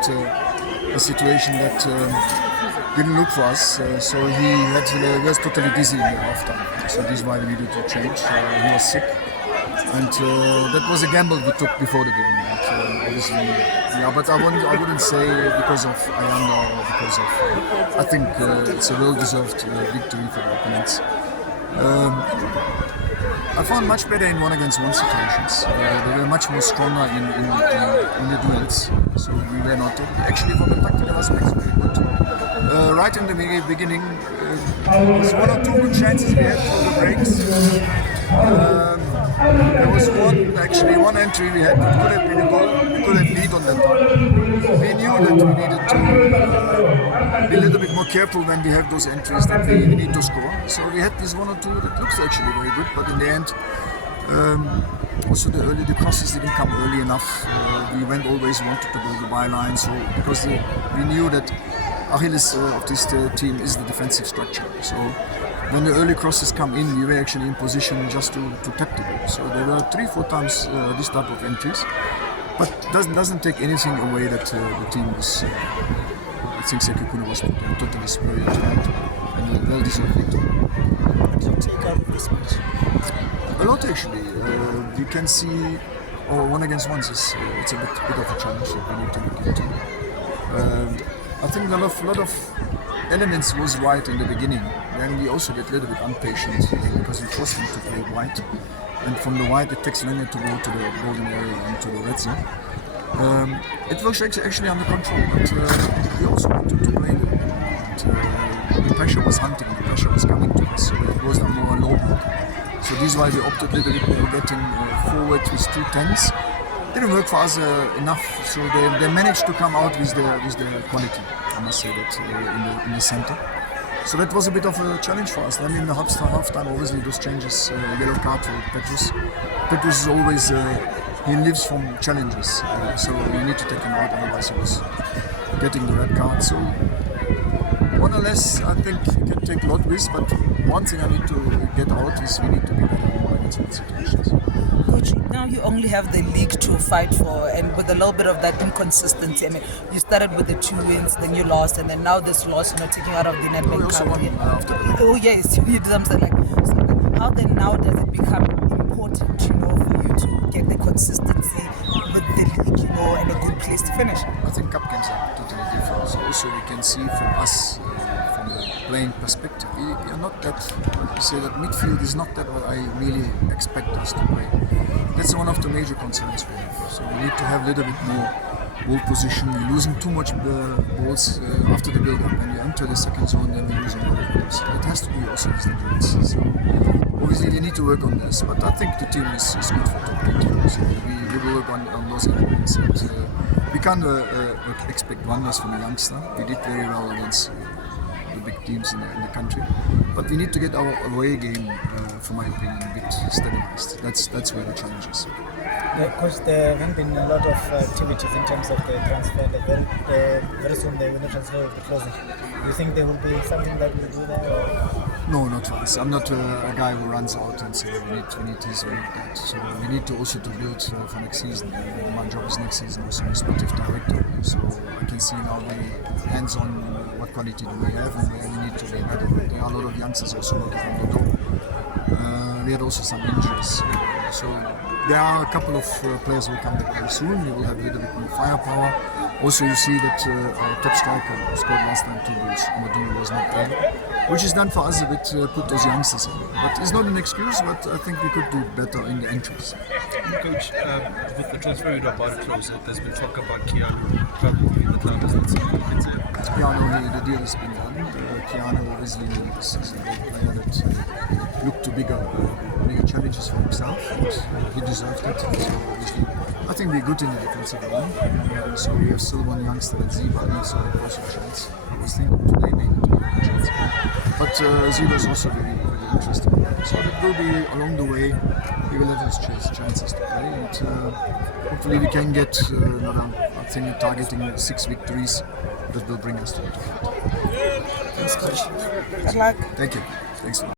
bit a situation that didn't look for us. So he was totally dizzy in the halftime. So this is why we needed to change. He was sick, and that was a gamble we took before the game. And, obviously, yeah, but I wouldn't say because of Ayanda or because of. I think it's a well-deserved victory for our opponents. I found much better in one-against-one situations. They were much more stronger in the duels, so we were not. Actually, from the tactical aspects, very good. Right in the beginning, there was one or two good chances we had for the breaks. There was one entry we had that could have been a goal. We could have lead on that time. We knew that we needed to be a little bit more careful when we have those entries that we need to score. So we had this one or two that looks actually very good, but in the end, also the crosses didn't come early enough. We always wanted to go the byline, so because we knew that Achilles of this team is the defensive structure. So when the early crosses come in, we were actually in position just to tap the ball. So there were 3-4 times this type of entries, but doesn't take anything away that the team was. I think Sekikuna was totally superior tonight and a well-deserved victory. What did you take out of this match? A lot actually. You can see one-against-ones is it's a bit of a challenge that we need to look into. I think a lot of elements was right in the beginning. Then we also get a little bit impatient because we forced them to play wide, and from the wide it takes longer to go to the golden area and to the red zone. It was actually under control, but we also wanted to play them. And the pressure was hunting, the pressure was coming to us, so it was more low block. So this is why we opted a little bit for getting forward with 2 10s. Didn't work for us enough, so they managed to come out with the quality, I must say that, in the center. So that was a bit of a challenge for us. Then in the halftime, obviously those changes, yellow card for Petrus. Petrus is always, he lives from challenges, so you need to take him out, otherwise he was getting the red card. So more or less, I think you can take a lot with, but one thing I need to get out is we need to be better in one-against-one situations. Coach, now you only have the league to fight for, and with a little bit of that inconsistency. I mean, you started with the 2 wins, then you lost, and then now this loss, taking out of the Nedbank Cup. We also won after the Oh yes, you did something like so. How then now does it become important, for you to get the consistency with the league, and a good place to finish? I think cup games are totally different. So also we can see from us, from the playing perspective, we are not that. You say that midfield is not that what I really expect us to play. That's one of the major concerns we have. So we need to have a little bit more ball position. We're losing too much balls after the build-up. When you enter the second zone, then we're losing a lot of balls. It has to be also with the duels. So obviously we need to work on this, but I think the team is good for top 8. So we will work on those elements. And, we can't expect wonders from a youngster. We did very well against the big teams in the country, but we need to get our away game, for my opinion, a bit stabilized. That's where the challenge is. Coach, there haven't been a lot of activities in terms of the transfer. Very soon the winter transfer will be closing. Do you think there will be something that will do there? Or? No, not for us. I'm not a guy who runs out and says we need this, we need that. So we need to also to build for next season. My job is next season also as sportive director. So I can see now the hands-on what quality do we have and where we need to be better. There are a lot of youngsters also looking from the door. We had also some injuries. So there are a couple of players who will come back very soon. We will have a little bit more firepower. Also, you see that our top striker scored last time 2 goals. Amadou was not there, which is done for us a bit put those youngsters in. But it's not an excuse, but I think we could do better in the entries. Coach, with the transfer window about to close, there's been talk about Keanu traveling to the club. Is that something? Keanu, the deal has been done. Keanu obviously is a great player that looked to bigger challenges for himself, and he deserved it. So obviously, I think we're good in the defensive line. So we have still one youngster at Ziba, so also a chance. I was thinking today maybe to give a chance. But Ziba is also very, very interesting. So it will be along the way. He will have his chances to play, and hopefully we can get another. I think targeting 6 victories that will bring us to the top. Thanks, Coach. Good luck. Thank you. Thanks a lot.